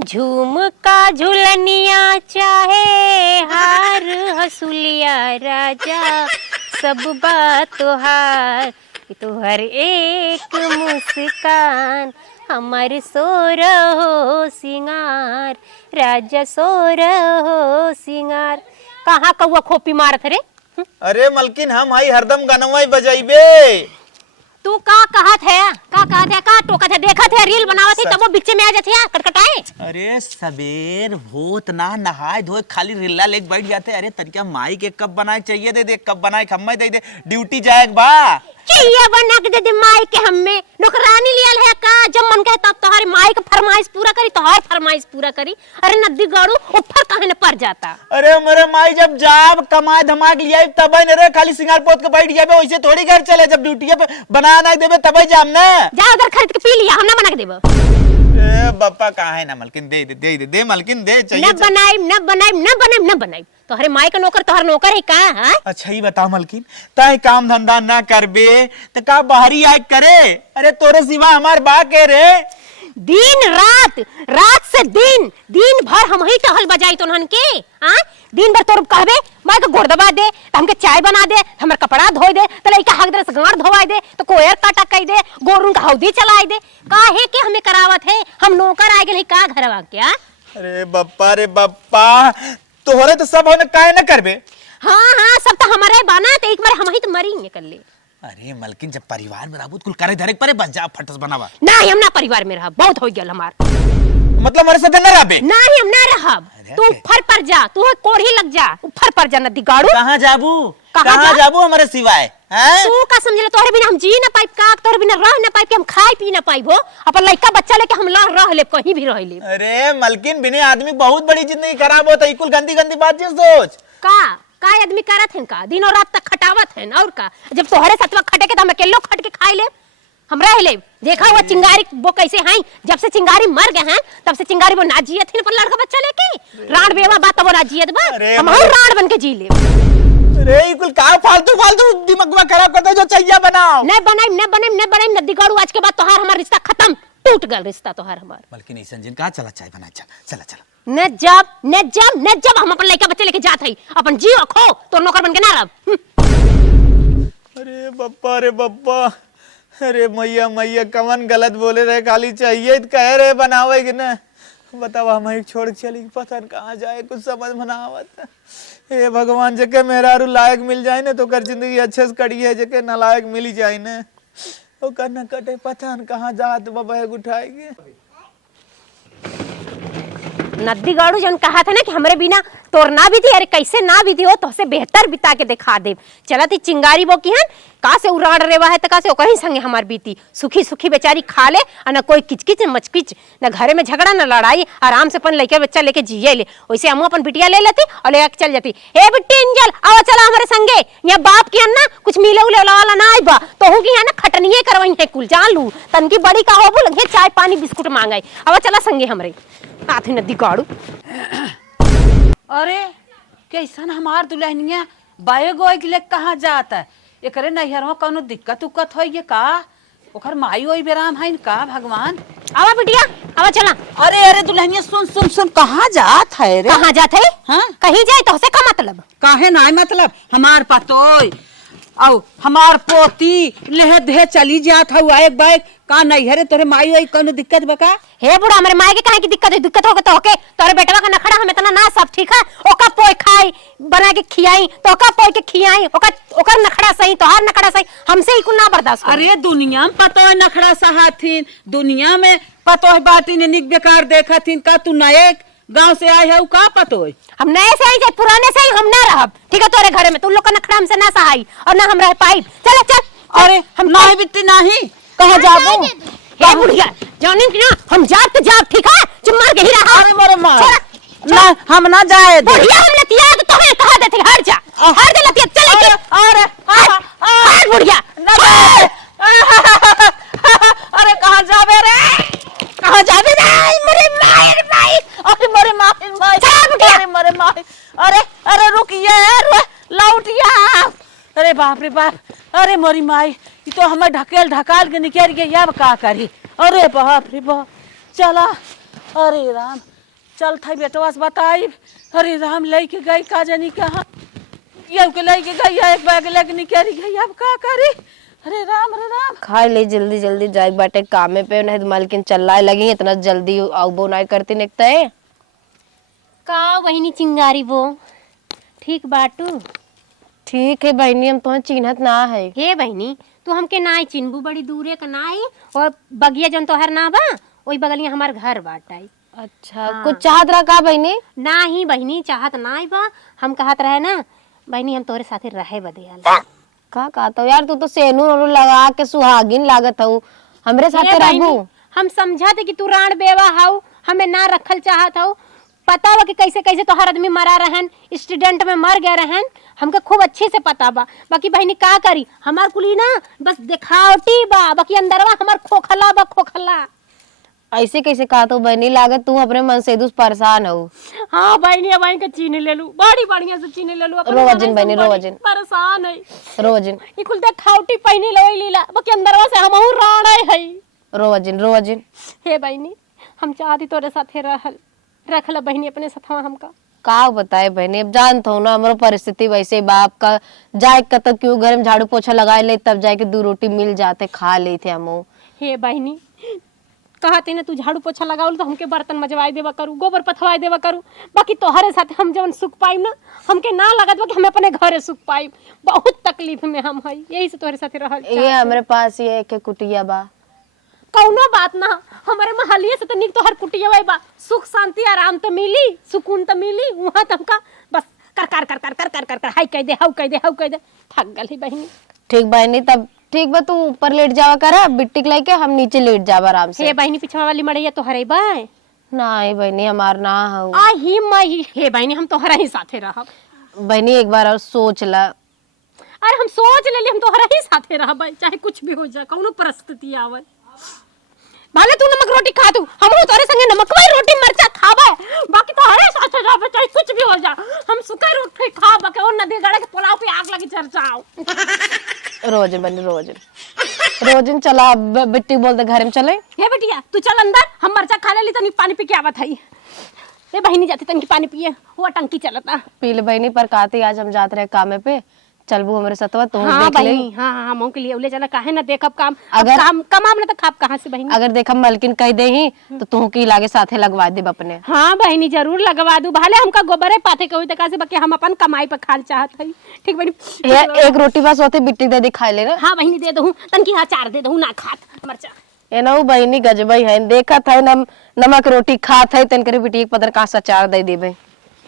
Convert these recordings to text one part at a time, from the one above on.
झुमका झुलनिया चाहे हार हसुलिया राजा सब बात तोहार तोहर एक मुस्कान हमार सोर हो सिंगार राजा सोर हो सिंगार। कहाँ कौआ खोपी मारत रे? अरे मलकिन हम आई हरदम गनवा बजाइबे। तू का कहत है का टोकत है? देखत है रील बनावत है तब वो बीच में आ जाते हैं कटकटाए। अरे सबेर होत ना नहाए धोए खाली रिल्ला लेके बैठ जाते। अरे तरीका माई के कब बनाए चाहिए दे दे, कब बनाए खम्मा दे दे, ड्यूटी जाएग बा चाहिए बना के दे दे माई के। हम्मे नौकरानी लियल है का? जब मन कहे तब तोहरे माई के फरमाइश पूरा करी, तोहर फरमाइश पूरा करी। अरे नद्दी गाड़ू ऊपर कहे न पर जाता। अरे मेरे माई जब जाब कमाए धमाक लिया तब रे खाली सिंगार पोत के बैठ जाबे, वैसे थोड़ी घर चले। जब ड्यूटी पे बना ना देबे तब जाम ना। जा उधर खरीद के पी लिया, हम ना बना के देबो। ए बापा कहां है ना मलकिन दे दे दे दे मलकिन दे चाहिए। न बनाई तोहरे माई का नौकर तोहर नौकर है का? हां अच्छा ही बता मलकिन, ताई काम धंधा ना करबे तो का बाहरी आए करे? अरे तोरे सिवा हमार बा के रे। दिन रात से दिन भर हम ही टहल बजाई तो नहन के। हां दिन भर तोर कहबे माई का गोड़ दबा दे, हमके चाय बना दे, हमर कपड़ा धोई दे, त लइका हक दे गाड़ धोवाई दे, तो कोयर काटा कई दे, गोरुन का हौदी चलाई दे। काहे के हमें करावत है? हम नौकर आ गेल का घरवा क्या? अरे बप्पा रे बप्पा तोहरे तो सब होने काहे न करबे। हां सब तो हमारे बाना तो एक बार हम ही तो मरी कर ले। अरे मलकिन जब परिवार में रहबू कुल करे धरे परे बस जा फटस बनावा। नहीं हम ना परिवार में रह, बहुत हो गेल हमार। मतलब हमारे साथ न रहबे? नहीं हम ना रहब। तू ऊपर पर जा, तू कोढ़ी लग जा, ऊपर पर जा नदी गाड़ू। कहां जाबू हमारे सिवाय? हैं तू का समझले तोहरे बिना हम जी ना पाइब का? तोहरे बिना रह ना पाइब कि हम खाई पी ना पाइब हो? अपन लइका बच्चा लेके हम रह ले कहीं भी रह ले। अरे मलकिन बिने आदमी बहुत बड़ी जिंदगी खराब होता है। कुल गंदी गंदी बात जी सोच का आदमी करत है का? दिन और रात तक खटावत है और का? जब तोहरे साथ खटे के तो हम अकेलो खट के खाई ले, हम रह ले। देखा हुआ चिंगारी वो कैसे हैं? जब से चिंगारी मर गए हैं तब से चिंगारी वो ना जियत है पर लड़का बच्चा लेके। राण बेवा बात वो ना जियत बा, हम और राण बन के जी ले। अरे कुल का फालतू दिमाग खराब करता जो चाहिए बनाओ। नहीं बनाई नदी गाड़ू। आज के बाद तोहार हमार रिश्ता खत्म, टूट गल रिश्ता तोहार हमार। बल्कि नहीं संजन कहा चला चाय बना, चला न जब हम अपन लड़का बच्चे लेके जात हई अपन जीव खो तो नौकर बन के ना रह। अरे बप्पा रे बप्पा, अरे मैया कमन गलत बोले रहे। खाली चाहिए कह रहे बनावे कि ना बताओ हम छोड़ के चली पता न कहाँ जाए, कुछ समझ में ना आवत। हे भगवान जके मेहरारू लायक मिल जाए ना तो कर जिंदगी अच्छे से कड़ी है, जके नालायक मिल जाए ना वो कर न कटे पता न कहाँ जात बैग उठाएगी। नदी गाड़ू जन कहा था ना कि हमरे बिना तोर ना बीती। अरे कैसे ना बीती हो तो से बेहतर बिता के दिखा दे। चलती चिंगारी वो की हन का से उड़ाड़ रेवा है तो का से कहीं संगे हमार बीती सुखी बेचारी खा ले और न कोई किचकिच न मचकिच, न घरे में झगड़ा न लड़ाई, आराम से अपन लड़के बच्चा लेके जिये ले। वैसे हम अपन बिटिया ले लेती और लेके चल जाती। हे बिट्टी इंजल आओ चला हमारे संगे, यहाँ बाप की अन्ना कुछ मिले उले वाला ना आई बा तो हूँ की है ना खटनिये करवाई है कुल जान लू। तनकी बड़ी का हो बोल चाय पानी बिस्कुट मांगाई। अब चला संगे हमरे आथी नदी गाड़ू। अरे कैसन हमार दुल्हनिया बाएगो ले कहाँ जाता है? एकरे नैहर में कौनो दिक्कत उक्कत हो ये का? ओकर माई ओई बेराम है का? भगवान आवा बिटिया आवा चला। अरे दुल्हनिया सुन कहाँ जात है रे? कहाँ जात है? हाँ कहीं जाए तो से का मतलब? काहे ना मतलब हमार पतोय औ हमार पोती लेह दे चली जात हुआ एक बाइक का नैहरे तोरे माई ओई कौनो दिक्कत बका? हे बुढ़ा हमरे माई के काहे की दिक्कत होगा तो होके तोरे बेटवा का नखड़ा हम इतना ना सब ठीक है। ओका पोय खाई बना के खियाई तो ओका पोय के खियाई, ओकर नखड़ा सही तोहार नखड़ा सही, हमसे ही कुल ना बर्दाश्त। अरे दुनिया में पतोय नखड़ा सहाथिन, दुनिया में पतोय बातिन निक बेकार देखथिन का? तू नए गांव से आए है का पतोय? हम नए से आई जाए पुराने से ही हम ना रहब ठीक है तोरे घरे में। तू लोग का नखड़ा हमसे ना सहाई और ना हम रह पाई। चल अरे हम नहीं बिट्टी नहीं कहाँ जाबू? हे बुढ़िया जाने की ना हम जात ठीक है चुप मार के ही रहा। अरे मोरे माँ ना हम ना जाए दे। बुढ़िया हम लतिया तो तोहे कहा देते हट जा हट दे लतिया चले की। अरे बुढ़िया अरे कहाँ जाबे रे? कहाँ जाबे रे? मेरे माई अरे मेरे माई अरे मेरे माई अरे रुकिए लौटिया। अरे बाप रे बाप, अरे मोरी माई ये तो हमें ढकेल ढकाल के निकल गई, अब का करी? अरे बाप रे बाप, चला अरे राम चल था बेटवा से बताई। अरे राम लेके गई का जानी कहाँ ये के लेके गई एक बैग लेके निकली गई अब का करी। अरे राम खा ले जल्दी जल्दी जाए बाटे कामे पे नहीं तो मालकिन चल्लाए लगी इतना जल्दी आउबो नहीं करती निकता है का बहिनी चिंगारी वो ठीक बाटू। ठीक है बहनी हम तुम्हें चिन्हत ना है हे बहिनी तू हमके नाई चिन्हबू बड़ी दूरे का नाई और बगिया जन तोहर ना बा वही बगलिया हमार घर बाटाई। अच्छा हाँ। कुछ चाहत रहा का बहनी ना ही बहिनी चाहत नाई बा हम कहत रहे ना बहिनी हम तोहरे साथे रहे बदे का कहता यार तू तो सेनूर ओनूर लगा के सुहागिन लागत हूँ हमरे साथे रहबू। हम समझाते कि तू राण बेवा हाउ हमें ना रखल चाहत हूँ पता बा कि कैसे कैसे तोहर आदमी मरा रहन एक्सीडेंट में मर गए रहन हमके खूब अच्छे से पता बा। बाकी बहनी का करी हमार कुली ना बस दिखावटी बा बाकी अंदरवा हमार खोखला बा खोखला। ऐसे कैसे कहा तो बहनी लागत तू अपने मन से दुस परेशान हो। हाँ बहनी अब के चीनी ले लू बड़ी बढ़िया से चीनी ले लू रोवजिन बहनी रोवजिन परेशान है रोवजिन ई कुल देख खावटी पहनी ले लीला बाकी अंदरवा से हमहू राण है रोवजिन रोवजिन। हे बहनी हम चाहती तोरे साथे रहल रखल बहनी अपने साथवा हमका का बताए बहनी अब जानता हूँ ना हमारा परिस्थिति वैसे बाप का जाए का तब क्यों घर में झाड़ू पोछा लगाए ले तब जाके 2 रोटी मिल जाते खा ले थे हम। हे बहनी कहते ना तू झाड़ू पोछा लगावल तो हमके बर्तन मजवाई देवा करू गोबर पथवाई देवा करू बाकी तोहरे साथे हम जवन सुख पाइम ना हमके ना लगत बा कि हम अपने घरे सुख पाइम बहुत तकलीफ में हम हई यही से तोहरे साथे रहल ये हमरे पास ये एक कुटिया बा कौनो बात ना हमारे महलिए से तो निक तोहर कुटिया बा सुख शांति आराम तो मिली सुकून तो मिली वहां तमका बस कर कर कर कर कर कर कर कर हाय कह दे हाउ कह दे हाउ कह दे थक गई बहनी। ठीक बहनी तब ठीक बा तू ऊपर लेट जावा करा बिट्टी लेके हम नीचे लेट जावा आराम से। हे बहनी पिछवा वाली मड़ैया तोहरे बा नहीं बहनी हमार ना हो आ ही मई हे बहनी हम तोहरा ही साथे रहब। बहनी एक बार और सोच ला। अरे हम सोच लेली हम तोहरा ही साथे रहब चाहे कुछ भी हो जाए कौनो परिस्थिति आवे भले तू नमक रोटी खा तू हम तोरे संगे नमकवाई रोटी मरचा खाबे बाकी तोहरे साथे रहब चाहे कुछ भी हो जा हम सुखा रोटी खाब के और नदी गड़े के पुलाव पे आग लगी चर्चाओ। रोजन बनी रोजन रोजन चला बिट्टी बोलते घर में चले। हे बेटिया तू चल अंदर हम मरचा खा लेली तनी पानी पी के आवत हई। ए बहिनी जाती तनी पानी पिए वो टंकी चलता पी ले बहनी पर कहते आज हम जाते रहे कामे पे चलबू हमारे सतवा तू हाँ देख ले। बहनी हाँ हाँ मऊ के लिए उले जाना काहे ना देखब काम अगर- काम कमाम ना तो खाब कहाँ से बहनी। अगर देखा मलकिन कह दे ही तो तू की लागे साथे लगवा दे अपने। हाँ बहनी जरूर लगवा दू भले हमका गोबरे पाथे कही तक से बाकी हम अपन कमाई पर खाल चाहत हई ठीक बहनी। एक रोटी बस होते बिट्टी दे दी खाए ले ना। हाँ बहनी दे दहूं तनकी हाँ चार दे दहूं ना खात मरचा ये ना बहनी गजबई है देखा था नमक रोटी खात है तन करे बिटी एक पदर का सचार दे देबे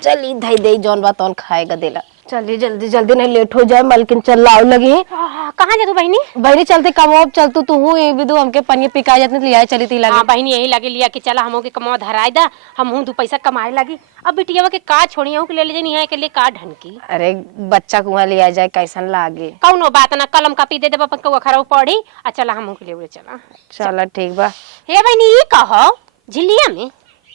चली धई दे जौन बात तौन खाएगा देला। चलिए जल्दी जल्दी नहीं लेट हो जाए मलकिन चल लाओ लगी है। कहाँ जा तू बहनी। बहनी चलते कमो चल तू हूँ ये भी दो हमके पनिया पिकाई जाते ले आए चली थी लगी। हाँ बहनी यही लगे लिया कि चला हमो के कमावा धराई दा हम हूँ 2 पैसा कमाए लगी अब बिटिया के का छोड़ी हूँ के ले जानी है के लिए का ढनकी। अरे बच्चा कुआं ले आ जाए कैसन लागे कौनो बात ना कलम कापी दे दे अपन खराब पड़ी आ चला हमो के लिए चला। चला ठीक बा। हे बहनी ये कहो झिलिया में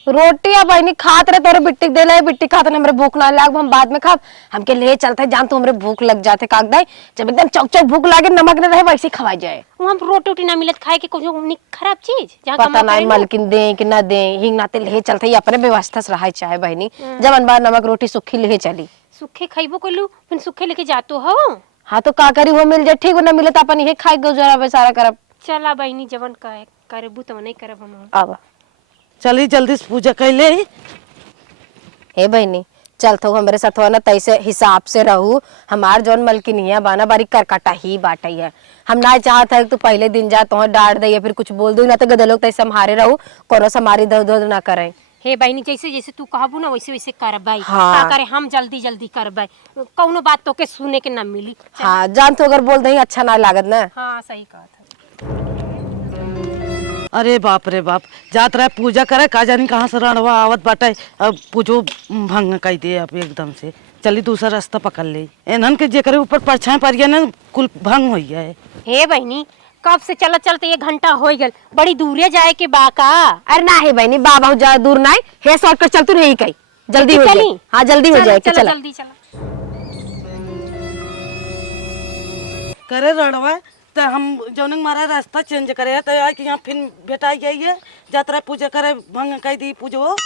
रोटी या बहनी खात रहे तोरे बिट्टी दे ले बिट्टी खाते हमरे भूख ना लाग हम बाद में खाब हमके ले चलते जान तो हमरे भूख लग जाते कागदाई जब एकदम चौक चौक भूख लागे नमक न रहे वैसे खवाई जाए। वहाँ रोटी उटी ना मिलत खाए के कुछ खराब चीज पता नहीं मलकिन दे कि ना दे हिंग नाते ले चलते अपने व्यवस्था से रहा चाहे बहनी जब बार नमक रोटी सुखी ले चली सूखे खाइबो कलू फिर सूखे लेके जातो हो। हाँ तो का करी वो मिल जाए ठीक ना मिले तो अपन ये खाए गुजारा बेचारा करब। चला बहनी जवन कहे करबू तो नहीं करब हम। अब चली जल्दी से पूजा कैले। हे बहनी चल तो हमारे साथ ना तैसे हिसाब से रहू हमार जौन मलकिनिया बाना बारी करकटा ही बाटा है हम ना चाहत है तो पहले दिन जा तो डांट दे या फिर कुछ बोल दो ना तो गदे लोग तैसे हमारे रहू कोनो समारी दर्द दर्द ना करे। हे बहनी जैसे जैसे तू कहबू ना वैसे वैसे करबाई हाँ। का करे हम जल्दी जल्दी करबाई कौनो बात तो के सुने के ना मिली। हाँ जान तो अगर बोल दे अच्छा ना लागत ना। हाँ सही कहा था। अरे बाप रे बाप जात रहे पूजा करे का जानी कहाँ से रणवा आवत बाटे अब पूजो भंग कई दे अब एकदम से चली दूसरा रास्ता पकड़ ले एनन के जे करे ऊपर परछाई पड़ गया ना कुल भंग हो गया है। हे बहनी कब से चलत चलते 1 घंटा हो गल बड़ी दूरे जाए के बाका। अरे ना है बहनी बाबा जा दूर ना है शॉर्टकट चल तू रही कहीं जल्दी हो जाए। हाँ जल्दी हो जाए चला जल्दी चला। करे रणवा तो हम जौन मारा रास्ता चेंज करे तो यार कि यहाँ फिर बेटा गई है जात्रा पूजा करे भंग कह दी पूजो।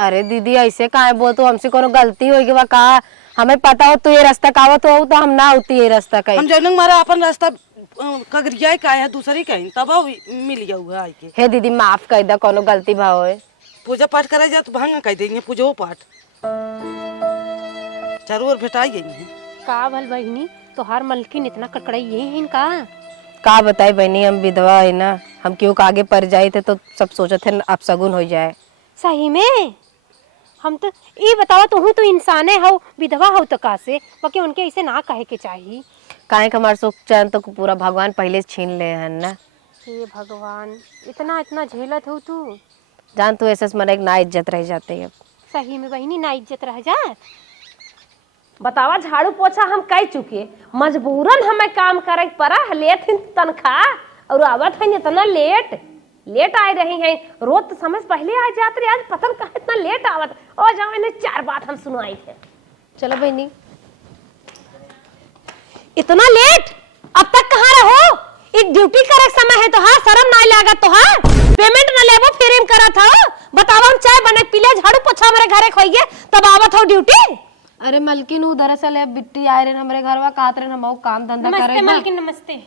अरे दीदी ऐसे काहे बोल, तू हमसे कोनो गलती होगी बा का? हमें पता हो तू ये रास्ता कावत हो तो हम ना होती ये रास्ता कहीं। हम जौन मारा अपन रास्ता कगरिया का है दूसरी कहीं तब मिल गया हुआ आई के। हे दीदी माफ कर दा, कोनो गलती भाव है। पूजा पाठ करे जा तो भंग कह देंगे पूजो पाठ चारों ओर भेटा गई है। का भल बहिनी तोहार मलकिन इतना कड़कड़ाई ये है इनका? का बताई बहनी, हम विधवा है ना, हम क्यों आगे पड़ जाए थे तो सब सोचे थे अब सगुन हो जाए। सही में हम तो ये बताओ तू तो इंसाने हो विधवा हो तो का से बाकी उनके ऐसे ना कहे के चाहिए। काहे के हमारे सुख चैन तो पूरा भगवान पहले छीन ले हैं ना। हे भगवान इतना इतना झेलत हो तू। जान तू ऐसे मरे ना इज्जत रह जाते है। सही में बहिनी ना इज्जत रह जाए। बतावा झाड़ू पोछा हम कह चुके, मजबूरन हमें काम करे पड़ा, लेट तनख्वाह और आवत है इतना लेट आए रही हैं। रोज तो समय पहले आ जाते रहे, आज पता नहीं कहाँ इतना लेट आवत। और जाओ इन्हें 4 बात हम सुनाई थे। चलो बहनी इतना लेट अब तक कहाँ रहो? एक ड्यूटी करे समय है तो हाँ शर्म ना लागत तो हाँ पेमेंट न लेबो फिर हम करा था। बताओ हम चाय बने पीले झाड़ू पोछा हमारे घरे खोइए तब आवत हो ड्यूटी। अरे मलकिन वो दरअसल है बिट्टी आए रहे हमारे घर कहते रहे हम काम धंधा करे नमस्ते मलकिन नमस्ते।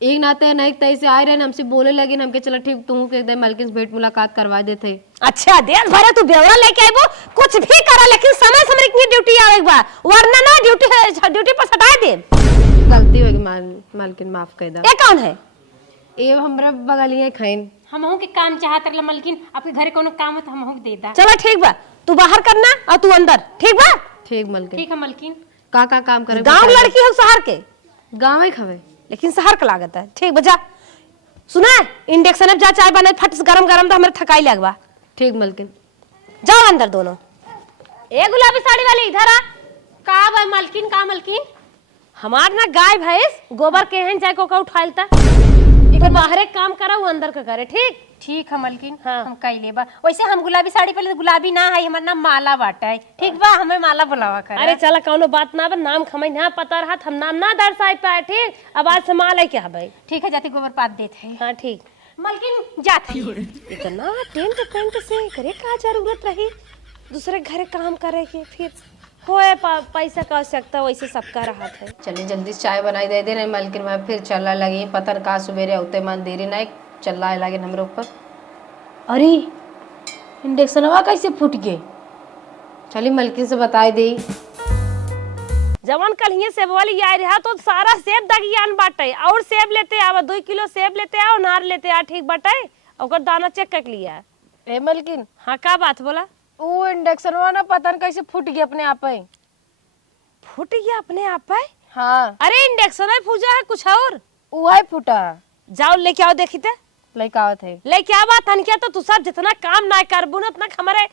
एक नाते नहीं तय से आए रहे हमसे बोले लगे हमके चलो ठीक तू के एकदम मलकिन से भेंट मुलाकात करवा देते। अच्छा देश भरे तू ब्यौरा लेके आइबो कुछ भी करा लेकिन समय समय की ड्यूटी आवे बा वरना ना ड्यूटी पर सटा दे। गलती होगी मालकिन माफ कर दा। ये कौन है? ये हमरा बगलिया खैन हमहू के काम चाहत रहे मलकिन आपके घरे कोनो काम है तो हमहू के दे दा। चलो ठीक बा, तू बाहर करना और तू अंदर, ठीक बा? ठीक मलकिन। ठीक है मलकिन। का काम करे? गांव लड़की हो शहर के, गाँव ही खवे लेकिन शहर का लागत है। ठीक बजा सुना इंडक्शन अब जा चाय बने फट गरम गरम तो हमारे थकाई लगवा। ठीक मलकिन। जाओ अंदर दोनों। ए गुलाबी साड़ी वाली इधर आ। का बा मलकिन का मलकिन? हमार ना गाय भैंस गोबर के हैं जाए को उठालता इके बाहरे काम करा वो अंदर का करे। ठीक ठीक है मलकिन। हाँ। हम कई लेबा वैसे हम गुलाबी साड़ी पहले गुलाबी ना है हमार नाम माला बाटा है। ठीक बा हमें माला बुलावा कर। अरे चला कौनो बात ना बा, नाम खमई ना पता रहा हम नाम ना दर्शाई पाए। ठीक अब आज से माल है क्या भाई? ठीक है जाते गोबर पात देते हैं। हाँ ठीक। मलकिन जाते हैं। इतना टेंट पेंट से करे का जरूरत रही दूसरे घरे काम करे के फिर होए पैसा का आवश्यकता वैसे सबका रहा है। चलिए जल्दी से चाय बनाई दे रहे मलकिन मैं फिर चलने लगी पता का सुबेरे उतने मन देरी नहीं चलना लगे हमारे ऊपर। अरे इंडक्शनवा कैसे फूट गए? चलिए मलकिन से बताई दी। जवन कल हिये सेब वाली आए रहा तो सारा सेब दगियान बाटे और सेब लेते आवा 2 किलो सेब लेते आओ नार लेते आ। ठीक बाटे और दाना चेक कर लिया। ए मलकिन हाँ का बात बोला? वो इंडक्शनवा ना पता नहीं कैसे फूट गया अपने आप ही। फूट गया अपने आप है? हाँ अरे इंडक्शन पूजा है कुछ और वही फूटा। जाओ लेके आओ देखी थे लड़का थे लेके आवा तन क्या तो तू सब जितना काम ना करबू ना उतना हमारे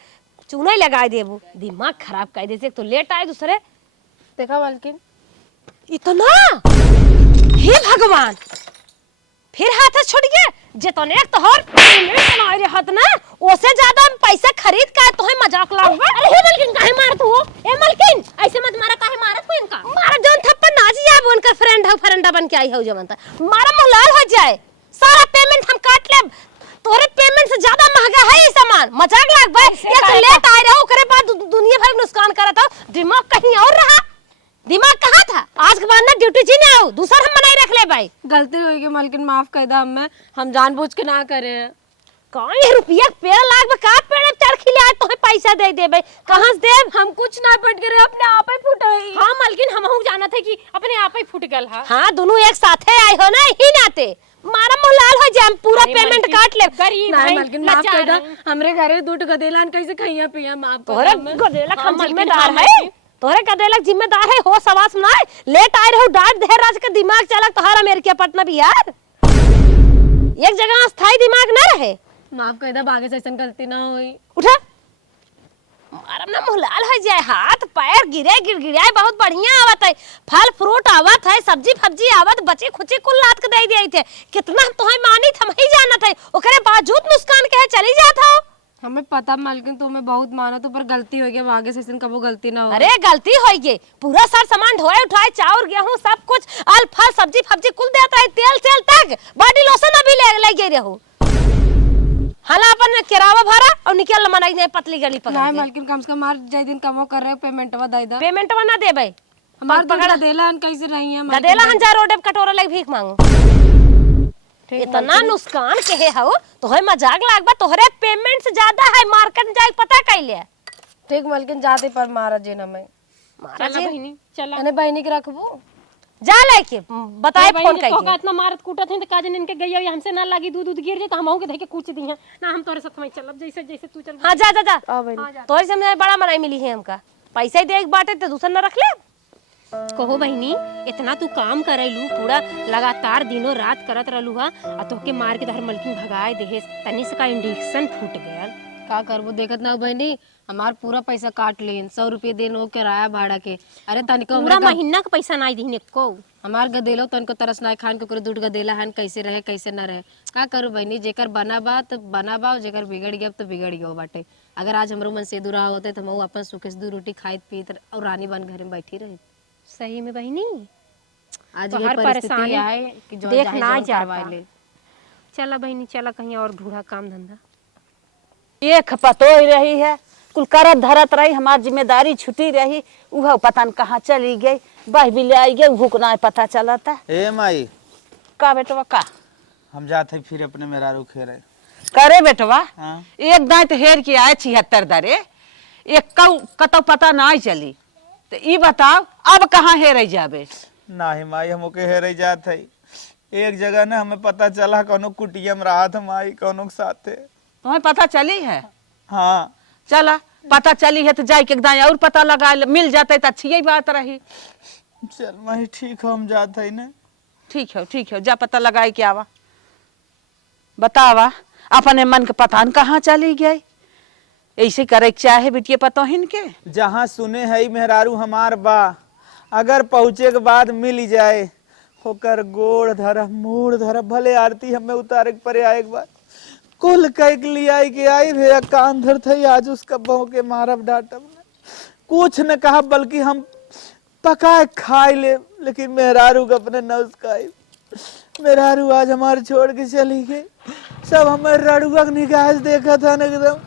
चूना ही लगा देबू। दिमाग खराब कर दे तो लेट आए दूसरे। देखा मलकिन इतना हे भगवान फिर हाथ छूट गया जितने तोहर पेमेंट ना रहत ना ओसे ज्यादा हम पैसा खरीद का तोहे मजाक लागबा। अरे हे मलकिन काहे मारत हो? ए मलकिन ऐसे मत मारा काहे मारत हो इनका? मारा जोन थप्पड़ नाजी आब उनका फ्रेंडा बन के आई हो जवन ता मारा मुलाल हो जाए सारा पेमेंट हम काट लेब। तोरे पेमेंट से ज्यादा महंगा है ये सामान मजाक लागबा। ये तो लेट आए रहो करे बाद दुनिया भर नुकसान करत हो। दिमाग कहीं और रहा। दिमाग कहाँ था? आज के बाद ना ड्यूटी जी ना आओ दूसरा हम बनाई रख ले भाई। गलती हो गई मलकिन माफ कर दा। हम जानबूझ के ना करे हैं। कौन रुपया पेड़ लाग में का पेड़ चरखी ले आए तो पैसा दे देबे कहां से देब? हम कुछ ना पट करे अपने आप ही फूटा। हाँ मलकिन हमहू जाना था कि अपने आप ही फूट गल हा। हाँ दोनों एक साथे आए हो ना ही नाते मारा मुलाल हो जाए हम पूरा पेमेंट काट ले। गरीब नहीं भाई मलकिन माफ कर दा। लाचार हमरे घरे दूध गदेलान कैसे खइया पिया माफ कर तोरे दा। गदेलक हाँ, हम मलकिन, जिम्मेदार हाँ, है। मलकिन। तोरे गदेलक जिम्मेदार है हो सवास ना लेट आए रहो डांट दे राज का दिमाग चलक तोहार अमेरिका पटना बिहार एक जगह अस्थाई दिमाग ना रहे। माफ कर दा आगे से ऐसा गलती ना हुई। उठा मारा ना मुलाल हो जाए हाथ पैर गिराए बहुत बढ़िया आवत है फल फ्रूट आवत है सब्जी फब्जी आवत बचे खुची कुल लात के दे दिए थे कितना तोहे मानी थम ही जानत है ओकरे बावजूद नुकसान के चली जात हो। हमें पता मालकिन तुम्हें बहुत माना तो पर गलती हो गई, आगे से ऐसे कबो गलती ना हो। अरे गलती हो गई, पूरा सार सामान ढोए उठाए, चाउर गेहूं सब कुछ, आल फल सब्जी फब्जी कुल देता है, तेल सेल तक, बॉडी लोशन अभी ले गई रहू। हाला अपन किरावा भरा और निकल मनाई नहीं पतली गली ना पकड़ मालकिन कम से कम हमार जय दिन कमो कर रहे पेमेंटवा दे दा। पेमेंटवा ना देबे, हमार तो गदेला कैसे रही है गदेला हजार रोड कटोरा लग भीख मांगो। इतना नुकसान के है हो तोहे मजाक लागबा, तोहरे पेमेंट से ज्यादा है मार्केट जाए पता कैले। ठीक मालकिन जाते पर मारा जे ना मैं महाराज बहिनी चला अने बहनी के रखबो जा लेके बताए फोन तो कर इतना मारत कूटत हैं तो काजन इनके गई हो हमसे ना लागी, दूध गिर जाए तो हम के धके कूच दी हैं ना, हम तोरे साथ में चलब जैसे जैसे तू चल। हाँ जा जा जा, आ बहनी तोहरे से मुझे बड़ा मनाई मिली है हमका, पैसा ही दे एक बाटे तो दूसरा न रख ले। कहो बहिनी इतना तू काम करैलू, पूरा लगातार दिनों रात करत रहलू हा, आ तोहके मार के तहर मलकिन भगाए देहे, तनी से का इंजेक्शन फूट गया। का करबो देखत ना बहनी, हमार पूरा पैसा काट लेन, 100 रुपये दिन हो किराया भाड़ा के। अरे तनिको पूरा महीना का पैसा ना दीने को। हमार गदेलो तनको तरस ना खान के दूध गदेला हन कैसे रहे कैसे ना रहे। का करू बहनी, जेकर बना बा तो बना बा, जेकर बिगड़ गया तो बिगड़ गया बाटे। अगर आज हमरो मन से दूरा होते तो हम अपन सुखे से 2 रोटी खाइत पीत और रानी बन घर में बैठी रही। सही में बहिनी आज तो ये हर परिस्थिति परेशानी आए कि जो देख चाहे ना जो जाता। करवा ले। चला बहिनी चला कहीं और ढूंढा काम धंधा। एक पतो ही रही है, कुल करत धरत रही, हमार जिम्मेदारी छुटी रही, वह पता न कहाँ चली गई, बह भी ले आई गई, भूखना पता चलता। ए माई का बेटवा का हम जाते फिर अपने मेहरारू खेरे। करे बेटवा, हाँ एक दांत हेर के आए 76 दरे, एक कतो पता ना चली, तो ई बताओ अब कहाँ हेरे जाबे। नहीं माई हम ओके हेरे जात है, एक जगह ना हमें पता चला कोनो कुटिया में रहा था माई कोनो के साथे। तुम्हें पता चली है? हाँ चला पता चली है तो जाए के दाएं और पता लगा मिल जाते तो अच्छी ही बात रही। चल माई ठीक है हम जाते है ना। ठीक है जा पता लगाए के आवा, बतावा अपने मन के पता न कहाँ चली गई। ऐसे करे के चाहे बिटिया पतो हिन के जहाँ सुने है मेहरारू हमार बा, अगर पहुँचे के बाद मिल जाए होकर गोड़ धरब मूड़ धरब, भले आरती हमें उतारे के परे आए के बाद कुल कह के लिए आई के आई भैया कान धर थे, आज उसका बहू के मारब डांटब कुछ न कहा, बल्कि हम पकाए खाए ले, लेकिन मेहरारू का अपने न उसकाई। मेहरारू आज हमारे छोड़ के चली गई, सब हमारे रड़ुआ के निगाह से देखा था न एकदम।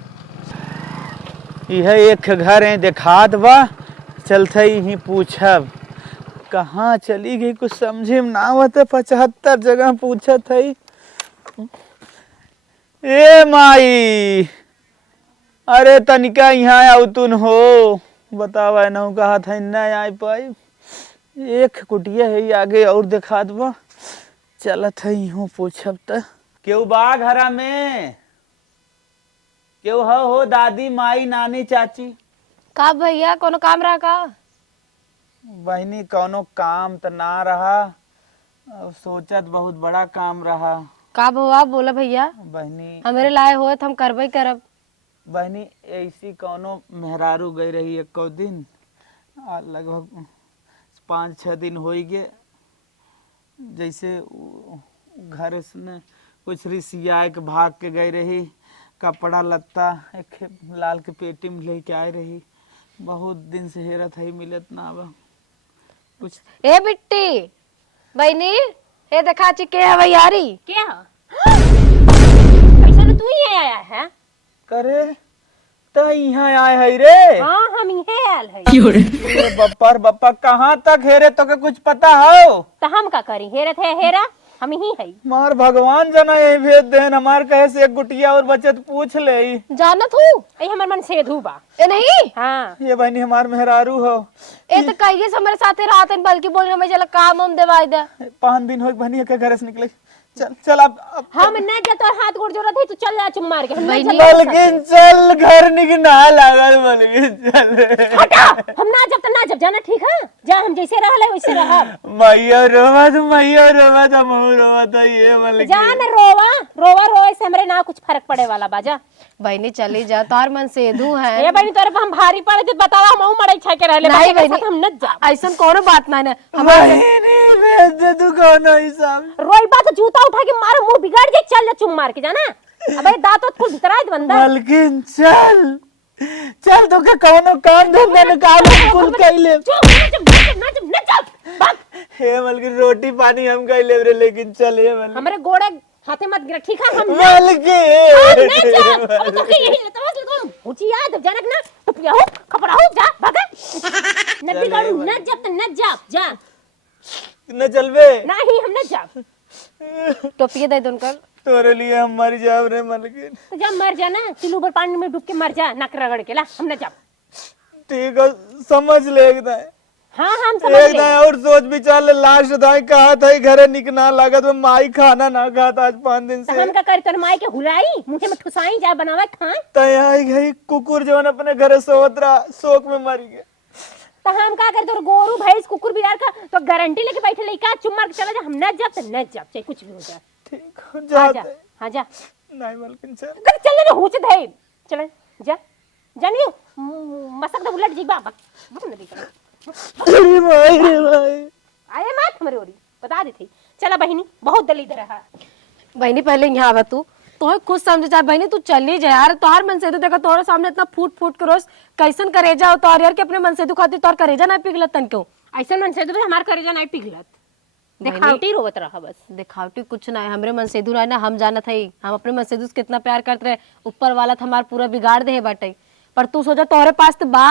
यह एक घर है देखात बा, चलते ही पूछब कहाँ चली गई, कुछ समझे में ना आवत। 75 जगह पूछत है। ए माई अरे तनिका यहाँ आओ तुन हो, बतावा ना कहा था ना आ पाई, एक कुटिया है आगे और दिखा दबा, चलत है यूं पूछब त क्यों बा घरा में, क्यों हो दादी माई नानी चाची। का भैया कोनो काम रहा का? बहनी कोनो काम तो ना रहा, अब सोचत बहुत बड़ा काम रहा। का भवा बोला भैया, बहनी हमारे लाए हो तो हम करबे करब। बहनी ऐसी कोनो मेहरारू गई रही एक दिन, लगभग 5-6 दिन हो गए, जैसे घर से कुछ रिसिया के भाग के गई रही, कपड़ा लत्ता एक लाल के पेटी में लेके आए रही, बहुत दिन से हेरत है मिलत ना अब कुछ। ए बिट्टी बहनी ए देखा ची के हवे यारी क्या पैसा तो तू ही आया है। करे तो यहाँ आए है रे। हाँ हम यही आयल है। अरे बप्पा रे बप्पा कहाँ तक हेरे तो के कुछ पता हो? तो हम का करी, हेरत है हेरा हम ही है। मार भगवान जना यही भेज देन, हमार कहे से एक गुटिया और बचत पूछ ले। जानत हूँ ए हमर मन से धूबा ए नहीं हाँ ये बहनी हमार मेहरारू हो। ए तो कहिए से हमारे साथे रात में बल्कि बोलने में चला काम हम देवाई दे। 5 दिन हो बहनी के घर से निकले। चल चल अब हम न जतो हाथ गोड़ जोड़त है, तू चल जा चुम मार के। हम नहीं बल्कि चल घर निकना लागल बल्कि चल। हटा, हम ना जब ना जब जाना ठीक है, जा हम जैसे रहले वैसे रह। मैया रोवा तो मुंह रोवा तो ये बल्कि जा न रोवा रोवा रोए से हमरे ना कुछ फर्क पड़े वाला बाजा। बहनी चली जा, तार मन से दू है। ए बहनी तोरे पे हम भारी पड़े थे, बतावा हम मड़ई छा के रहले नहीं बहनी बहनी, हम न जा। ऐसा कोनो बात ना है हमारे बहनी भेज दे तू कौन हिसाब। रोई बात जूता उठा के मारो, मुंह बिगाड़ दे, चल जा चुम मार के जाना। अबे दांत तो कुल भीतर आए बंदा मालकिन चल चल तो के कौनो काम धंधा निकाल हम कुल कैले हे मालकिन रोटी पानी हम कैले रे लेकिन चल हे मालकिन हमारे गोड़े हाथे मत गिरा ठीक है हम मालकिन नहीं जा अब तो के यही तो तुम ऊंची याद जनक ना टुपिया हो खपड़ा हो जा भागा नदी गाड़ू न जब तक न जा न चलबे नहीं हम न जा टोपिए दे दो उनका। तोरे लिए हम मर जाब रे मालकिन। तो जा मर जा ना तिलू पर पानी में डूब के मर जा नक रगड़ के ला हम न जा ठीक है समझ ले एकदम हाँ हम समझ एक ले और सोच विचार ले लास्ट दाई कहा था घरे निकना लागत में माई खाना ना खाता आज 5 दिन तो से हम का कर तन माई के हुलाई मुंह में ठुसाई जा बनावे खाए तय आई गई कुकुर जवन अपने घरे सोत रहा शोक में मर गया। तो हम का कर तोर गोरू भैंस कुकुर बिलार का तो गारंटी लेके बैठे लइका चुप मार के चला जा हम न जा तो न जा चाहे कुछ भी हो जाए ठीक हो हाँ जा जाते हाँ जा नहीं मालकिन चल कर चल ना होच दे चल जा जानियो मसक दे उलट जी बाबा हम न दिखा अरे भाई रे भाई आए मात हमरे ओरी बता दी थी चला बहिनी बहुत दलीद रहा बहनी पहले यहाँ आवा तू तो खुद समझ जा बहनी तू चली जा यार तोहर मन से तो देखा तोहरे सामने इतना फूट फूट के रोज कैसन करेजा हो तोहर यार के अपने मन से तू खाती तोहर करेजा ना पिघलत तन क्यों ऐसा मन से तो हमार करेजा नहीं पिघलत दिखावटी रोवत रहा बस दिखावटी कुछ ना है हमरे मन से दूर ना हम जानत है हम अपने मन से कितना प्यार करते रहे ऊपर वाला तो हमार पूरा बिगाड़ दे है बाटे पर तू सोचा तोहरे पास तो बा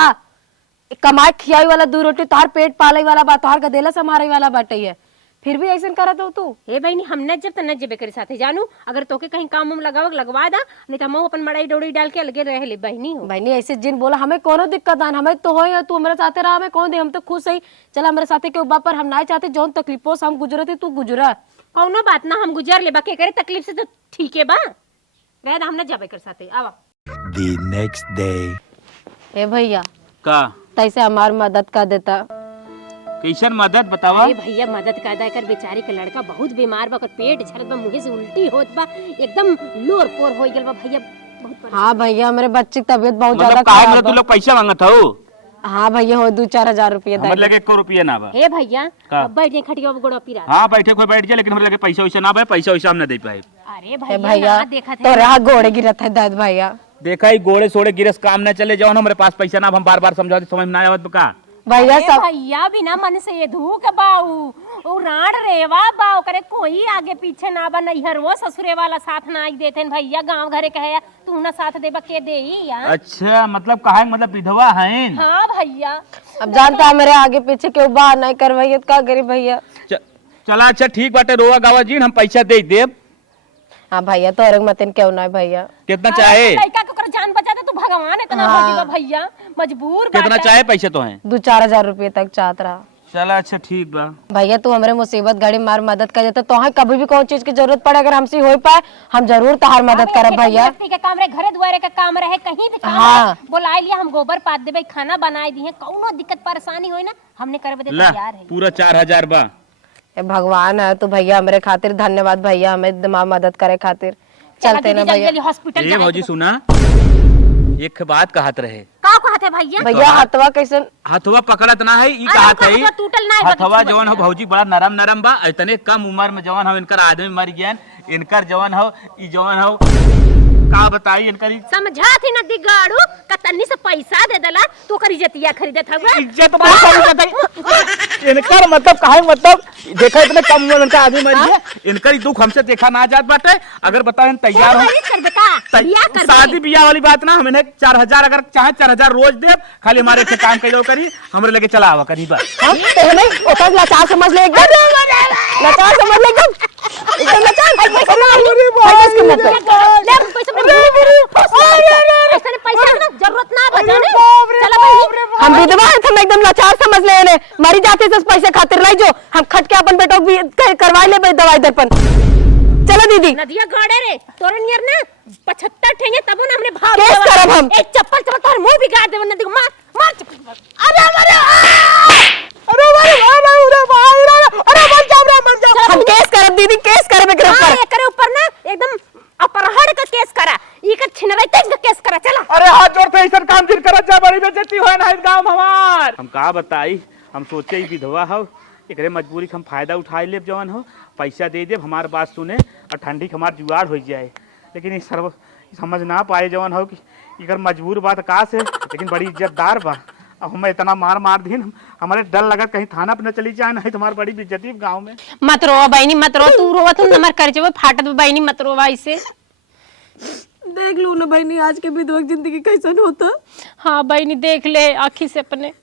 कमाई खियाई वाला 2 रोटी तोहर पेट पाले वाला बा तोहर गदेला संभारे वाला बाटे है फिर भी ऐसा करत हो तू हे बहनी हम न जब त न जेबे करे साथे जानू अगर तोके कहीं काम उम लगावक लगवा दा नहीं तो हम अपन मड़ाई डोड़ी डाल के अलगे रह ले बहनी हो बहनी ऐसे जिन बोला हमें कोनो दिक्कत आन हमें तो होई तू हमारे साथे रहा हमें कौन दे हम तो खुश सही चल हमारे साथे के उबा पर हम ना चाहते जौन तकलीफों से हम गुजरते तू गुजरा कौनो बात ना हम गुजर ले बाके करे तकलीफ से तो ठीक है बा रह हम न जाबे कर साथे आवा The next day. ए भैया का तैसे हमार मदद कर देता कैसन मदद बतावा। अरे भैया मदद कर दा कर बेचारी का लड़का बहुत बीमार बा ओकर पेट झरत बा मुंह से उल्टी होत बा एकदम लोर पोर हो गेल बा भैया बहुत परेशान। हाँ भैया हमारे बच्चे की तबीयत बहुत मतलब ज्यादा काहे खराब मतलब तू लोग पैसा मांगत हो। हाँ भैया हो 2-4 हजार रुपये हमर लगे 1 रुपया ना बा। हे भैया का? अब बैठ जाए खटिया पे गोड़ा पिरा हाँ बैठे कोई बैठ जाए लेकिन हमरे लगे पैसा वैसा ना बा पैसा वैसा हम ना दे पाए। अरे ए भैया भैया ना देखा तो रहा घोड़े गिरत है दाद भैया देखा ही गोड़े सोड़े गिरस काम ना चले जवन हमरे पास पैसा ना हम बार बार समझाते समझ में ना आवत बा का। भैया अरे सब भैया बिना मन से धूक बाऊ उ राण रेवा बाऊ करे कोई आगे पीछे ना बा नैहर वो ससुरे वाला साथ ना आई देते भैया गांव घरे कहे तू ना साथ देबा के देई यार। अच्छा मतलब काहे मतलब विधवा हैं। हाँ भैया अब जानता है मेरे आगे पीछे के बाहर नहीं करवाइए तो का करी भैया। चला अच्छा ठीक बाटे रोवा गावा जी हम पैसा दे देब। हाँ भैया तो औरंग मतन क्यों ना है भैया कितना चाहे लड़का को कर जान बचा दे तू भगवान इतना हो गया भैया मजबूर कितना चाहे पैसे तो हैं 2-4 हजार रुपये तक चाहत रहा। चला अच्छा ठीक बा। भैया तू हमारे मुसीबत घड़ी मार मदद कर देता तो कभी भी कोई चीज की जरूरत पड़े अगर हमसे हो पाए हम जरूर तहार मदद करब भैया। के काम रहे घरे दुआरे का काम रहे कहीं भी काम हाँ। रहे, बुलाए लिया हम गोबर पात देबे खाना बनाए दिए कौनो दिक्कत परेशानी होई ना हमने करबे दे ला तैयार है। पूरा 4000 बा। ए भगवान है तो भैया हमारे खातिर धन्यवाद भैया हमें दिमाग मदद करे खातिर चलते ना भैया। हॉस्पिटल ए भौजी सुना एक बात कहत रहे का कहत है भैया भैया हथवा कैसन हथवा पकड़त ना है ई अरे कहत है हथवा टूटल ना है, हथवा बस जवन हो भौजी बड़ा नरम नरम बा इतने कम उम्र में जवन हो इनकर आदमी मर गया इनकर जवन हो ई जवन हो का बताई इनकर समझा थी ना दिगाड़ू कतन्नी से पैसा दे देला तू कर इज्जतिया खरीदत हवा इज्जत पैसा बताई इनकर मतलब काहे मतलब देखा इतने कम उम्र में इनका आदमी मर गया इनकर ही दुख हमसे देखा ना जात बाटे अगर बताएं तैयार हो कर बेटा बियाह कर शादी बियाह वाली बात ना हमने 4000 अगर चाहे 4000 रोज दे खाली हमारे से काम करो करी हमरे लेके चला आवा करी बस। हाँ तो नहीं ओकर लाचार समझ ले एकदम लाचार समझ ले एकदम लाचार पैसा ना ले ऐसा पैसा ना जरूरत ना बचाने चला भाई हम विधवा हैं हम एकदम लाचार समझ ले इन्हें मरी जाते से पैसे खातिर रह जो हम खट के अपन बेटो भी करवा ले दवाई दर्पण चलो दीदी नदिया गाड़े रे तोरे नियर ना 75 ठेंगे तब ना हमने भाग केस करब हम। एक चप्पल चप्पल तोर मुंह बिगाड़ देव नदी को मार मार चप्पल अरे अरे मर जा हम केस करब दीदी केस करब एकरे हां ऊपर एकरे ऊपर ना एकदम अपराध का केस करा ई का छिनरैते का केस करा चला अरे हाथ जोड़ते ऐसा काम फिर करत जा बड़ी बेइज्जती होए ना इस गांव हमार। हम का बताई हम सोचे ही विधवा हो एकरे मजबूरी के हम फायदा उठाई लेब जवन हो पैसा दे देब हमार बात सुने और ठंडी के हमार जुआड़ हो जाए लेकिन ये सर्व समझ ना पाए जवन हो कि इकर मजबूर बात का से, लेकिन बड़ी इज्जतदार बा। अब हमें इतना मार दिन हमारे डर लगा कहीं थाना पे न चली जाए, नहीं तुम्हारी बड़ी बेइज्जती गाँव में। मत रो बहनी मत रो, तू रोवा तू नमर कर जब फाटत बहनी मत रोवा इसे। देख लो ना बहनी आज के विधवा की जिंदगी कैसन होता। हाँ बहनी देख ले आँखी से अपने।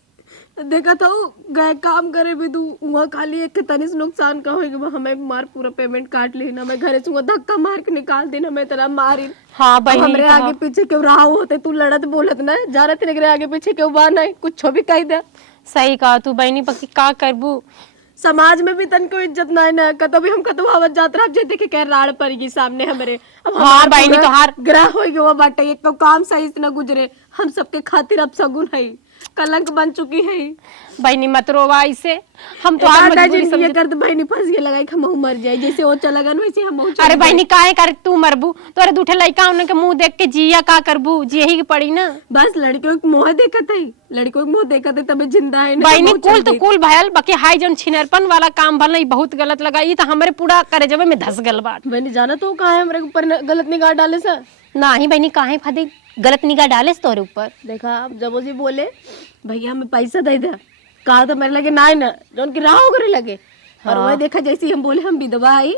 देखा था गए काम करे भी तू वहाँ खाली एक तनिस नुकसान का होगा, हमें मार पूरा पेमेंट काट ली ना, मैं घरे से धक्का मार के निकाल दी ना, मैं तेरा मारी। हाँ बहनी हमरे आगे पीछे क्यों रहा होते, तू लड़त बोलत ना जा रहे तेरे आगे पीछे क्यों बा नहीं कुछ भी कह दे। सही कहा तू बहनी, बाकी का करबू, समाज में भी तन को इज्जत ना है ना, कतो भी हम कतो आवत जात रह जे के राड़ पड़गी सामने हमरे। अब हाँ बहनी तोहार ग्रह हो गया बाटे, एक तो काम सही से न गुजरे, हम सबके खातिर अब सगुन है, कलंक बन चुकी है। बहनी मत रोवा इसे, हम तो ये कर तो बहनी फंस ये लगा हम मर जाए, जैसे वो चला गन वैसे हम। अरे बहनी काहे कर तू मरबू, तोरे दूठे लड़का उनके मुंह देख के जिया का करबू, जिये ही पड़ी ना। बस लड़कियों को मुंह देखत है, लड़कियों को मुंह देखत है तभी जिंदा है। बहनी कुल तो कुल भयल, बाकी हाई जन छिनरपन वाला काम भल बहुत गलत लगा, ये तो हमारे पूरा करे जब में धस गल बात। बहनी जाना तो कहा हमारे ऊपर गलत निगाह डाले सर ना ही बहनी काहे फदी गलत निगाह डाले तोरे ऊपर। देखा जब वो जी बोले भैया हमें पैसा दे दे, कहा तो मेरे लगे ना जौन की राह करे लगे। और वही देखा जैसे हम बोले हम विधवा आई,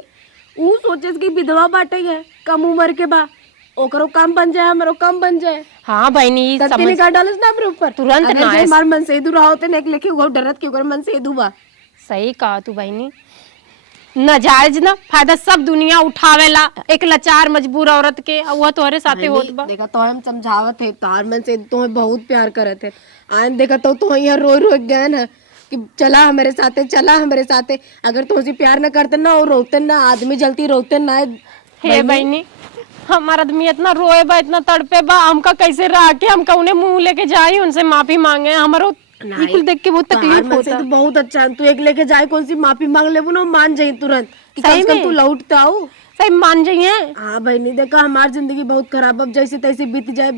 ऊ सोचे कि विधवा बाटे है कम उम्र के बा, ओकरो काम बन जाए हमारो काम बन जाए। हाँ बहनी समझ निकाल डालस ना हमरे ऊपर तुरंत ना हमार मन से दूर होते ने लेके वो डरत के ओकर मन से दुबा। सही कहा तू बहनी, नाजायज ना फायदा सब दुनिया उठावेला एक लाचार मजबूर औरत के, वह तोहरे साथे होत बा। देखा तो हम समझावत है तार मन से तुम्हें बहुत प्यार करत है, आन देखा तो यहाँ रोई गए ना कि चला हमारे साथे चला हमारे साथे, अगर तुमसे प्यार न करते ना और रोते ना आदमी जल्दी रोते ना। हे बहनी हमारा आदमी इतना रोए बा इतना तड़पे बा, हमका कैसे रह के हमका उन्हें मुंह लेके जाए उनसे माफी मांगे, हमारो बिल्कुल देख के बहुत तकलीफ होता है। तो बहुत अच्छा तू एक लेके जाए कौन सी माफी मांग ले वो ना मान जाए तुरंत कि सही में तू लौटते आओ। सही मान जाइए। हाँ बहनी देखा हमारी जिंदगी बहुत खराब, अब जैसे तैसे बीत जाए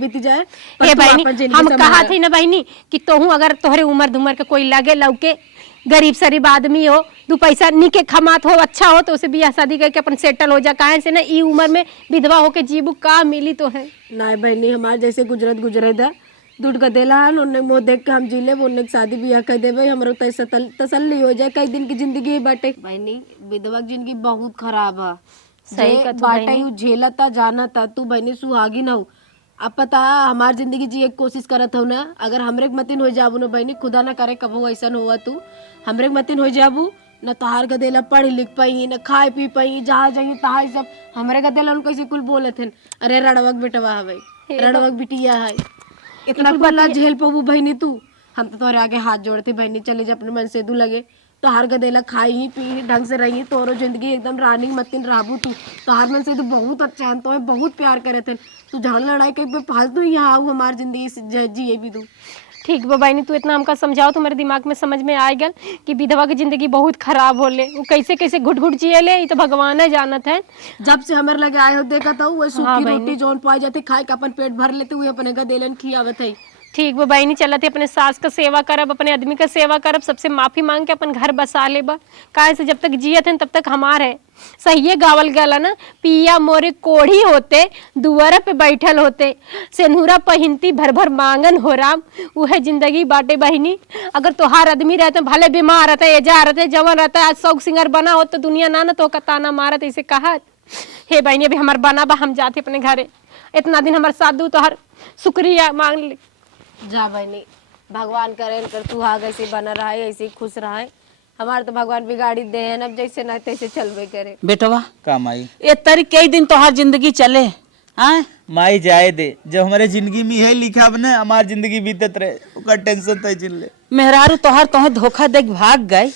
ए बहनी हम कहा थी ना बहनी कि तोहू अगर तोहरे उम्र धुमर के कोई लगे लौके गरीब शरीब आदमी हो, दू पैसा निके खमात हो अच्छा हो तो उसे बियाह शादी करके अपन सेटल हो जा, काहे से ना ई उम्र में विधवा होके जीबू का मिली तो है ना। बहनी हमारे जैसे गुजरे दा दूध का देला उन्हें मुँह देख के हम जी ले, उन्हें शादी ब्याह कर देवे हमारो तसल्ली हो जाए, कई दिन की जिंदगी बाटे। बहनी विधवा की जिंदगी बहुत खराब है। सही का तू बाटे झेलता जाना था, तू बहनी सुहागी ना हो, अब पता हमार जिंदगी जी एक कोशिश करत हो ना, अगर हमरे मतिन हो जाबू ना बहनी, खुदा ना करे कबो ऐसा हुआ तू हमरे मतिन हो जाबू न तोहार गदेला पढ़ लिख पाई न खाए पी पाई, जहाँ जाइए तहाँ सब हमरे गदेला उनको कैसे कुल बोले थे अरे रड़वक बेटवा है भाई रड़वक बिटिया है, इतना पल्ला झेल पबू बहनी तू। हम तो तोरे आगे हाथ जोड़ते बहनी चले जा अपने मन से दू लगे तो हर गदेला खाई ही पी ढंग से रही, तोरो जिंदगी एकदम रानी मतिन राबू तू, तो हर मन से तो बहुत अच्छा है, तो बहुत प्यार करे थे तू, जहाँ लड़ाई कहीं पे फालतू यहाँ आऊ हमारी जिंदगी से जिए भी तू। ठीक बा बहनी तू इतना हमका समझाओ तो मेरे दिमाग में समझ में आ गल कि विधवा की जिंदगी बहुत खराब होले, वो कैसे कैसे घुट घुट जिए ले, ये तो भगवान जानत है। जब से हमारे लगे आए हो देखा था वो सूखी रोटी जोन पाई जाती खाए के अपन पेट भर लेते हुए अपने गदेलन खियावत है। ठीक वो बहनी चलते अपने सास का सेवा करब अपने आदमी का सेवा करब, सबसे माफी मांग के अपन घर बसा लेबा, काहे से जब तक जियत हैं तब तक हमार है। सही गावल गला ना पिया मोरे कोढ़ी होते दुआरा पे बैठल होते, सेनुरा पहिनती भर भर मांगन हो राम, वह जिंदगी बाटे बहनी। अगर तोहार आदमी रहते भले बीमार रहते एजा रहते जवन रहता आज शौक सिंगर बना हो तो दुनिया ना ना तो ताना मारत ऐसे कहा। हे बहनी अभी हमार बना बा हम जाते अपने घरे, इतना दिन हमारे साथ दू तोहर शुक्रिया मांग ले। जा बहनी भगवान करे कर तू आगे ऐसे बना रहा है ऐसे खुश रहा है, हमारे तो भगवान बिगाड़ी दे है अब जैसे ना तैसे चलबे करे। बेटवा का माई ये तरी कई दिन तोहार जिंदगी चले हाँ माई जाए दे, जब हमारे जिंदगी में है लिखा बना हमारी जिंदगी बीतत रहे उसका टेंशन तय चिल ले। मेहरारू तोहार तोहे धोखा देख भाग गए,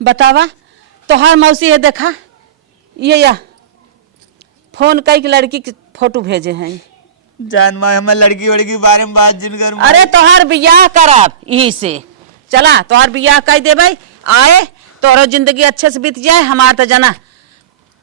बतावा तोहार मौसी है देखा ये या फोन कई लड़की की फोटो भेजे हैं। जान माई हमारे लड़की वड़की बारे में बात जिन कर अरे तोहार बियाह करब यही से चला तोहार बियाह कह दे भाई आए तोरो जिंदगी अच्छे से बीत जाए, हमार तो जना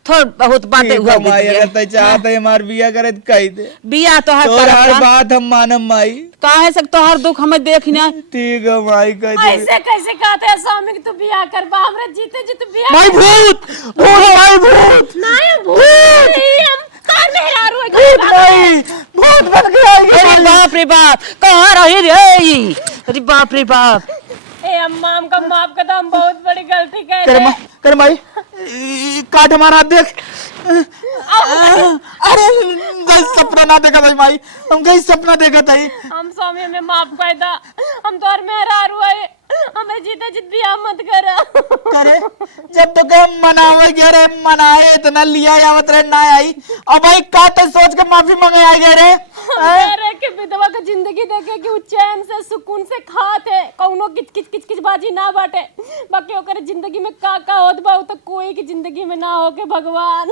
थोड़ बहुत बातें हुआ माई अगर तय चाहत है हमार बिया करे तो कह दे बियाह तोहार तो हर बात हम मानम माई, काहे से तोहार दुख हमें देखना। ठीक है माई कह दे। ऐसे कैसे कहते हैं स्वामी कि तू बियाह कर बा हमरे जीते जी तू बियाह माई भूत भूत माई भूत नहीं भूत नहीं हम का तोहर मेहरारू है नहीं भूत बन गया अरे बाप रे बाप, कहाँ रही रे? अरे बाप रे बाप। ए अम्मा हमका माफ कर दो, हम बहुत बड़ी गलती कर कर रहे माई, कर माई, काट हमारा हाथ देख। अरे गई सपना ना देखा था माई, हम गई सपना देखा था। हम स्वामी हमें माफ कर दो, हम तोहर मेहरारू है, हमें जीते जीत भी मत करा। करे जब तो के मनावे गए रे, मनाए इतना लिया यावत रे ना आई। अब भाई का तो सोच के माफी मांगे आए गए रे। अरे के विधवा का जिंदगी देखे कि उ चैन से सुकून से खाते, कौनो किच बाजी ना बाटे, बाकी ओकर जिंदगी में का होत बा तो कोई की जिंदगी में ना हो के भगवान।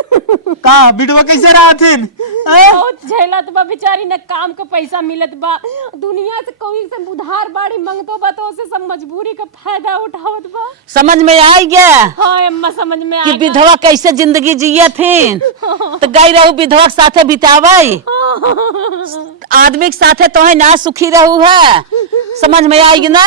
का बिटवा कैसे रहा थिन? बहुत झेलत बा बेचारी, न काम का पैसा मिलत बा, दुनिया से कोई से उधार बाड़ी मांगतो बा तो उसे सब मजबूरी का फायदा उठावत बा। समझ में आ गया हाँ अम्मा समझ में आ कि गया। विधवा कैसे जिंदगी जिये थी, तो गई रहू विधवा के साथे बितावाई, आदमी के साथे तो है ना सुखी रहू है। समझ में आएगी ना?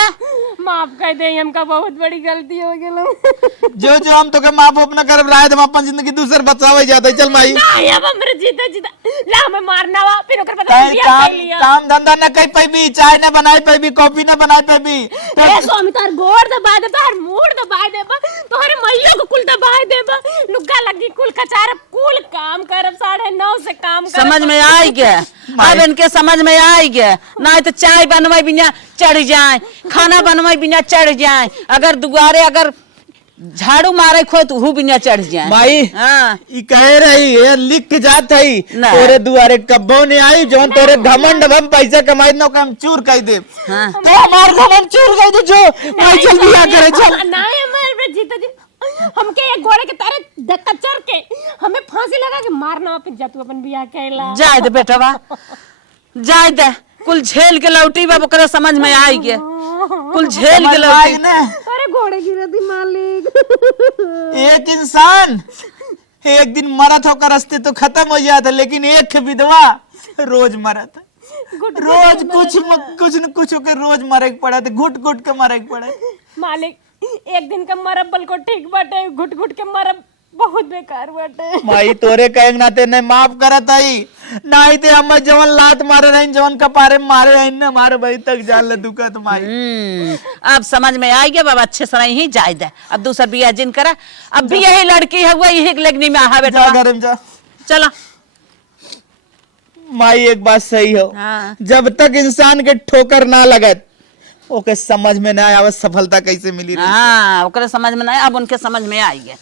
माफ कर दे, हमका बहुत बड़ी गलती हो गई। जो जो हम तो के माफ अपना करब रहा हम अपन जिंदगी दूसर बचावे जाते। चल माई नहीं अब हमरे जीते जीता ला हमें मारना वा, फिर ओकर पता कहीं बियाह काम कर लिया। काम धंधा न कर पाबी, चाय न बनाई पाबी, कॉफी न बनाई पाबी। ए स्वामी तार गोड़ दबा दे, तार मूड दबा दे, तोहरे मैयो को कुल दबा दे, लुग्गा लगी कुल कचार कुल काम करब, 9:30 से काम करब। समझ में आ गया, अब इनके समझ में आ गया। ना तो चाय बनवाई बिना चढ़ जाए, खाना बनवाई बिना चढ़ जाए, अगर दुआरे अगर झाड़ू मारे खो तो वो बिना चढ़ जाए। माई हाँ ई कह रही है लिख के जात है ना। तोरे दुआरे कब्बो ने आई जोन तोरे घमंड हम पैसा कमाई न हम चूर कह दे। हाँ। तो हमार घमंड चूर कह दे जो माई चल बियाह करे चल। नहीं हमारे जीते जी हमके एक घोड़े के तारे धक्का चढ़ के हमें फांसी लगा के मारना, फिर जा तू अपन बियाह कैला। जाए दे बेटवा, जाए दे, कुल झेल के लौटी बा, ओकरा समझ में आ गया, कुल झेल के लौटी। अरे घोड़े गिरे थी मालिक। एक इंसान एक दिन मरत होकर रास्ते तो खत्म हो जाता, लेकिन एक विधवा रोज मरत, रोज कुछ न कुछ होकर रोज मरे के पड़ा, घुट घुट के मरे के पड़ा। मालिक एक दिन का मरब बल को ठीक बाटे, घुट घुट के मरब बहुत बेकार बाटे। माई तोरे कहे नाते नहीं माफ करत आई, नहीं ते हम जवन लात मारे रही जवन कपारे मारे रही न मारे भाई तक जान ले दुखत माई। अब समझ में आ गया बाबा, अच्छे से ही जाए दे, अब दूसरा बियाह जिन करा, अब भी यही लड़की है वो यही लगनी में आहा बेटा। घर में जा चला माई, एक बात सही हो। हाँ। जब तक इंसान के ठोकर ना लगत ओके समझ में ना आवे सफलता कैसे मिली। हाँ ओकरे समझ में नहीं, अब उनके समझ में आई गया।